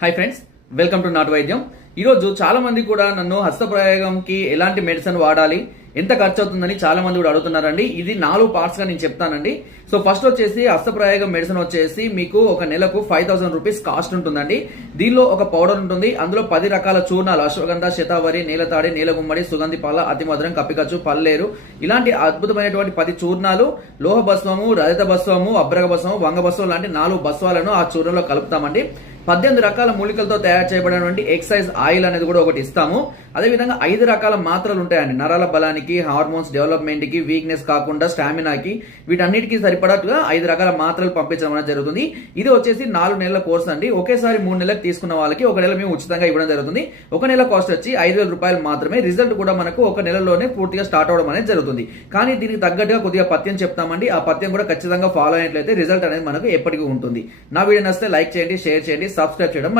Hi friends, welcome to నాటు వైద్యం. ఈరోజు చాలా మంది కూడా నన్ను హస్తప్రయోగంకి ఎలాంటి మెడిసిన్ వాడాలి, ఎంత ఖర్చు అవుతుందని చాలా మంది కూడా అడుగుతున్నారండి. ఇది 4 పార్ట్స్ గా నేను చెప్తానండి. సో ఫస్ట్ వచ్చేసి హస్తప్రయోగం మెడిసిన్ వచ్చేసి మీకు ఒక నెలకు 5000 రూపీస్ కాస్ట్ ఉంటుందండి. దీనిలో ఒక పౌడర్ ఉంటుంది, అందులో 10 రకాల చూర్ణాలు అశ్వగంధ, శతావరి, నీలతాడి, నీలగుమ్మడి, సుగంధి పాల, అతిమధురం, కప్పికచ్చు, పల్లేరు ఇలాంటి అద్భుతమైనటువంటి 10 చూర్ణాలు, లోహ భస్వము, రజత భస్వము, అబ్రగ భస్వము, వంగ భస్వం లాంటి 4 భస్వాలను ఆ చూర్ణంలో కలుపుతామండి. 18 రకాల మూలికలతో తయారు చేయబడినటువంటి ఎక్సైజ్ ఆయిల్ అనేది కూడా ఒకటి ఇస్తాము. అదేవిధంగా 5 రకాల మాత్రలు ఉంటాయండి. నరాల బలానికి, హార్మోన్స్ డెవలప్మెంట్ కి, వీక్నెస్ కాకుండా స్టామినాకి, వీటన్నిటికీ సరిపడట్టుగా 5 రకాల మాత్రలు పంపించడం అనేది జరుగుతుంది. ఇది వచ్చేసి 4 నెలల కోర్స్ అండి. ఒకేసారి 3 నెలలకు తీసుకున్న వాళ్ళకి 1 నెల మేము ఉచితంగా ఇవ్వడం జరుగుతుంది. 1 నెల కాస్ట్ వచ్చి 5000 రూపాయలు మాత్రమే. రిజల్ట్ కూడా మనకు 1 నెలలోనే పూర్తిగా స్టార్ట్ అవడం అనేది జరుగుతుంది. కానీ దీనికి తగ్గట్టుగా కొద్దిగా పథ్యం చెప్తామండి. ఆ పథ్యం కూడా ఖచ్చితంగా ఫాలో అయినట్లయితే రిజల్ట్ అనేది మనకు ఎప్పటికీ ఉంటుంది. నా వీడియో నచ్చితే లైక్ చేయండి, షేర్ చేయండి, సబ్స్క్రైబ్ చేయడం